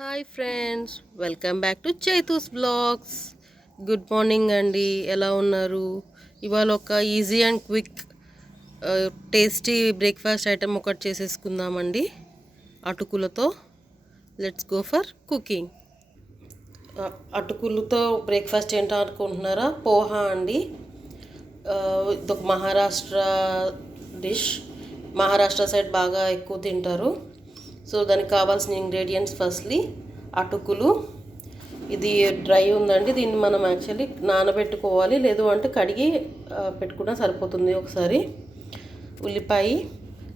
Hi friends, welcome back to Chaitu's blogs. Good morning అండి, ఎలా ఉన్నారు? ఇవాళ ఒక easy and quick tasty breakfast item ఒకటి చేసేసుకుందామండి అటుకులతో. Let's go for cooking. అటుకులతో బ్రేక్ఫాస్ట్ ఏంటో అనుకుంటున్నారా? పోహా అండి. ఇదొక మహారాష్ట్ర డిష్. మహారాష్ట్ర సైడ్ బాగా ఎక్కువ తింటారు. సో దానికి కావాల్సిన ఇంగ్రీడియంట్స్ ఫస్ట్లీ అటుకులు. ఇది డ్రై ఉందండి, దీన్ని మనం యాక్చువల్లీ నానబెట్టుకోవాలి, లేదు అంటే కడిగి పెట్టుకున్నా సరిపోతుంది. ఒకసారి ఉల్లిపాయ,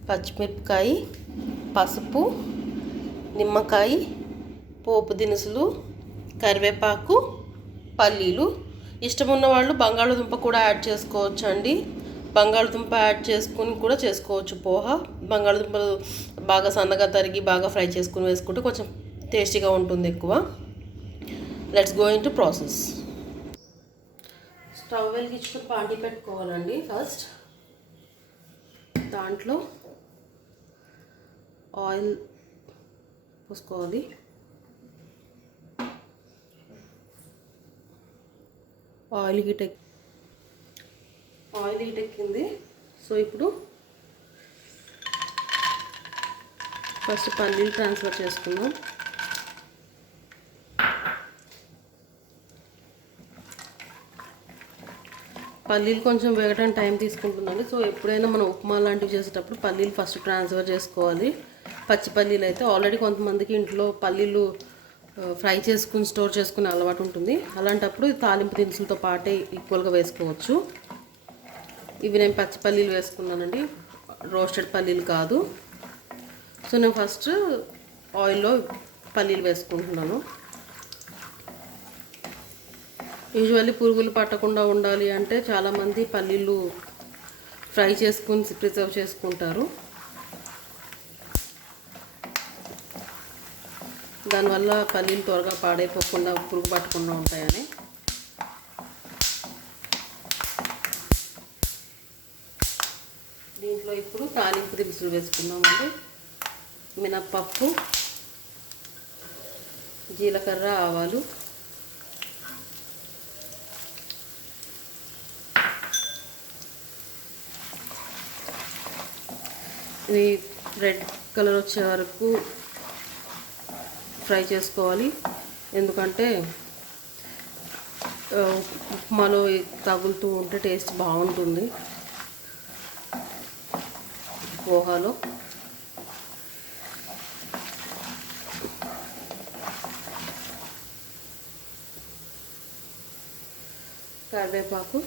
పచ్చిమిరపకాయ, పసుపు, నిమ్మకాయ, పోపు దినుసులు, కరివేపాకు, పల్లీలు. ఇష్టం ఉన్న వాళ్ళు బంగాళదుంప కూడా యాడ్ చేసుకోవచ్చు అండి. బంగాళదుంప యాడ్ చేసుకుని కూడా చేసుకోవచ్చు పోహా. బంగాళదుంపలు బాగా సన్నగా తరిగి బాగా ఫ్రై చేసుకుని వేసుకుంటే కొంచెం టేస్టీగా ఉంటుంది ఎక్కువ. Let's go into process. Stove వెలిగించుకుని పాండి పెట్టుకోవాలండి. ఫస్ట్ దాంట్లో ఆయిల్ పోసుకోవాలి. ఆయిల్ హీట్ ఎక్కింది. సో ఇప్పుడు ఫస్ట్ పల్లీలు ట్రాన్స్ఫర్ చేసుకుందాం. పల్లీలు కొంచెం వేగడానికి టైం తీసుకుంటుందండి. సో ఎప్పుడైనా మనం ఉప్మా లాంటివి చేసేటప్పుడు పల్లీలు ఫస్ట్ ట్రాన్స్ఫర్ చేసుకోవాలి. పచ్చి పల్లీలు అయితే ఆల్రెడీ కొంతమందికి ఇంట్లో పల్లీలు ఫ్రై చేసుకుని స్టోర్ చేసుకునే అలవాటు ఉంటుంది. అలాంటప్పుడు తాలింపు దినుసులతో పాటే ఈక్వల్గా వేసుకోవచ్చు. ఇవి నేను పచ్చి పల్లీలు వేసుకున్నానండి, రోస్టెడ్ పల్లీలు కాదు. సో నేను ఫస్ట్ ఆయిల్లో పల్లీలు వేసుకుంటున్నాను. యూజువల్లీ పురుగులు పట్టకుండా ఉండాలి అంటే చాలామంది పల్లీలు ఫ్రై చేసుకుని ప్రిజర్వ్ చేసుకుంటారు. దానివల్ల పల్లీలు త్వరగా పాడైపోకుండా పురుగు పట్టకుండా ఉంటాయని. దీంట్లో ఇప్పుడు తాలింపు దినుసులు వేసుకుందామండి. మినప్పప్పు, జీలకర్ర, ఆవాలు, ఇది రెడ్ కలర్ వచ్చే వరకు ఫ్రై చేసుకోవాలి. ఎందుకంటే ఉప్మాలో తగులుతూ ఉంటే టేస్ట్ బాగుంటుంది పోహాలో. కరివేపాకు,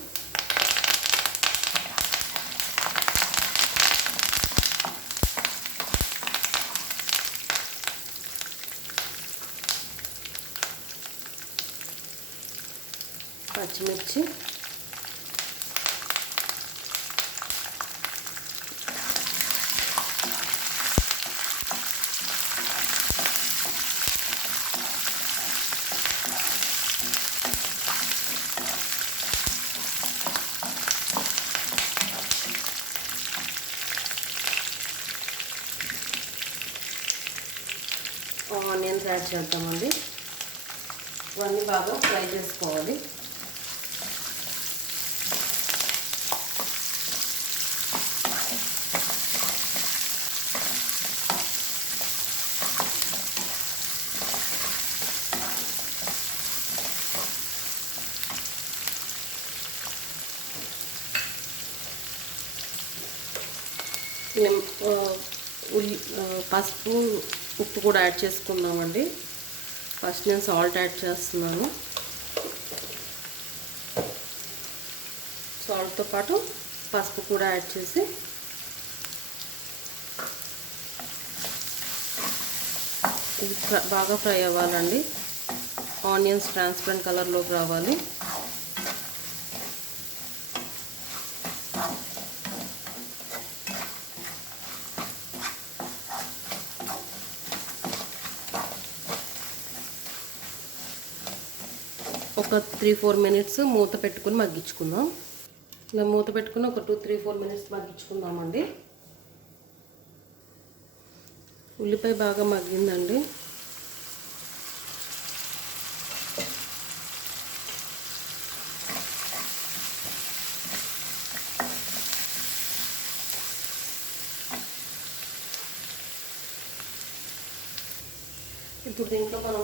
పచ్చిమిర్చి, ఆనియన్స్ యాడ్ చేద్దామండి. ఇవన్నీ బాగా ఫ్రై చేసుకోవాలి. పసుపు, ఉప్పు కూడా యాడ్ చేసుకుందామండి. ఫస్ట్ నేను సాల్ట్ యాడ్ చేస్తున్నాను. సాల్ట్తో పాటు పసుపు కూడా యాడ్ చేసి ఇది బాగా ఫ్రై అవ్వాలండి. ఆనియన్స్ ట్రాన్స్పరెంట్ కలర్లోకి రావాలి. ఒక 3-4 మినిట్స్ మూత పెట్టుకుని మగ్గించుకుందాం. ఇలా మూత పెట్టుకుని ఒక 2-3-4 మినిట్స్ మగ్గించుకుందామండి. ఉల్లిపాయ బాగా మగ్గిందండి. ఇప్పుడు దీంట్లో మనం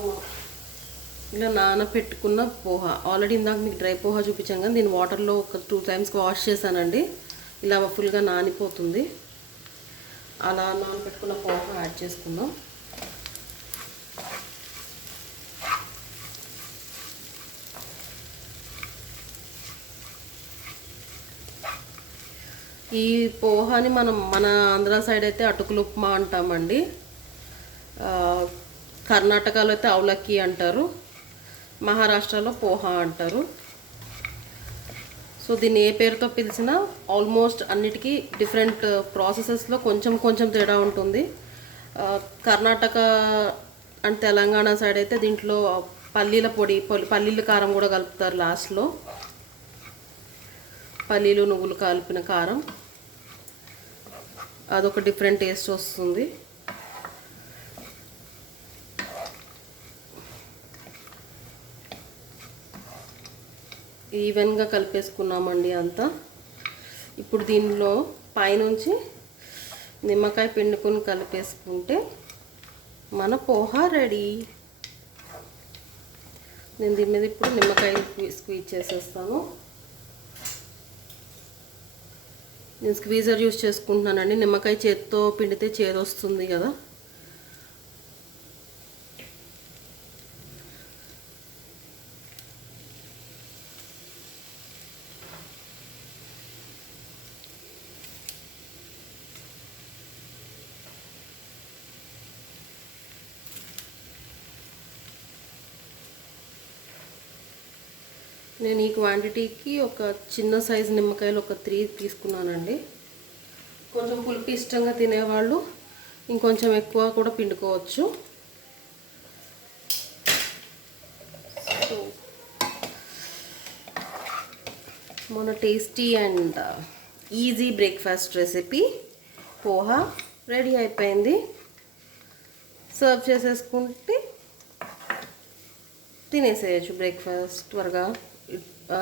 ఇలా నానబెట్టుకున్న పోహా, ఆల్రెడీ ఇందాక మీకు డ్రై పోహా చూపించాం కానీ దీన్ని వాటర్లో ఒక 2 times వాష్ చేశానండి. ఇలా ఫుల్గా నానిపోతుంది. అలా నానబెట్టుకున్న పోహా యాడ్ చేసుకుందాం. ఈ పోహాని మన ఆంధ్ర సైడ్ అయితే అటుకులు ఉప్మా అంటామండి. కర్ణాటకలో అయితే అవలక్కి అంటారు, మహారాష్ట్రలో పోహా అంటారు. సో దీన్ని ఏ పేరుతో పిలిచినా ఆల్మోస్ట్ అన్నిటికీ డిఫరెంట్ ప్రాసెసెస్లో కొంచెం కొంచెం తేడా ఉంటుంది. కర్ణాటక అండ్ తెలంగాణ సైడ్ అయితే దీంట్లో పల్లీల పొడి, పల్లీల కారం కూడా కలుపుతారు లాస్ట్లో. పల్లీలు నువ్వులు కలిపిన కారం, అదొక డిఫరెంట్ టేస్ట్ వస్తుంది. ఈవెన్గా కలిపేసుకున్నామండి అంతా. ఇప్పుడు దీనిలో పైనుంచి నిమ్మకాయ పిండుకొని కలిపేసుకుంటే మన పోహా రెడీ. నేను దీని మీద ఇప్పుడు నిమ్మకాయ స్క్వీజ్ చేసేస్తాను. నేను స్క్వీజర్ యూస్ చేసుకుంటున్నానండి. నిమ్మకాయ చేత్తో పిండితే చేదు వస్తుంది కదా. నేను ఈ క్వాంటిటీకి ఒక చిన్న సైజు నిమ్మకాయలు ఒక 3 తీసుకున్నానండి. కొంచెం పులుపు ఇష్టంగా తినేవాళ్ళు ఇంకొంచెం ఎక్కువ కూడా పిండుకోవచ్చు. సో మన tasty and easy breakfast recipe poha ready అయిపోయింది. సర్వ్ చేసేసుకుంటే తినేసేయచ్చు బ్రేక్ఫాస్ట్ త్వరగా.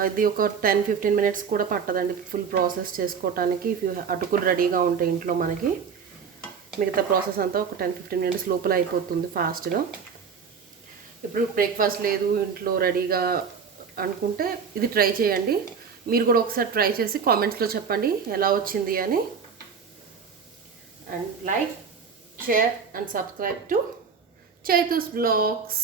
ఇది ఒక 10-15 minutes కూడా పట్టదండి ఫుల్ ప్రాసెస్ చేసుకోవటానికి. అటుకులు రెడీగా ఉంటాయి ఇంట్లో మనకి, మిగతా ప్రాసెస్ అంతా ఒక 10-15 minutes లోపల అయిపోతుంది ఫాస్ట్గా. ఇప్పుడు బ్రేక్ఫాస్ట్ లేదు ఇంట్లో రెడీగా అనుకుంటే ఇది ట్రై చేయండి. మీరు కూడా ఒకసారి ట్రై చేసి కామెంట్స్లో చెప్పండి ఎలా వచ్చింది అని. And like, share and subscribe to Chaitu's blogs.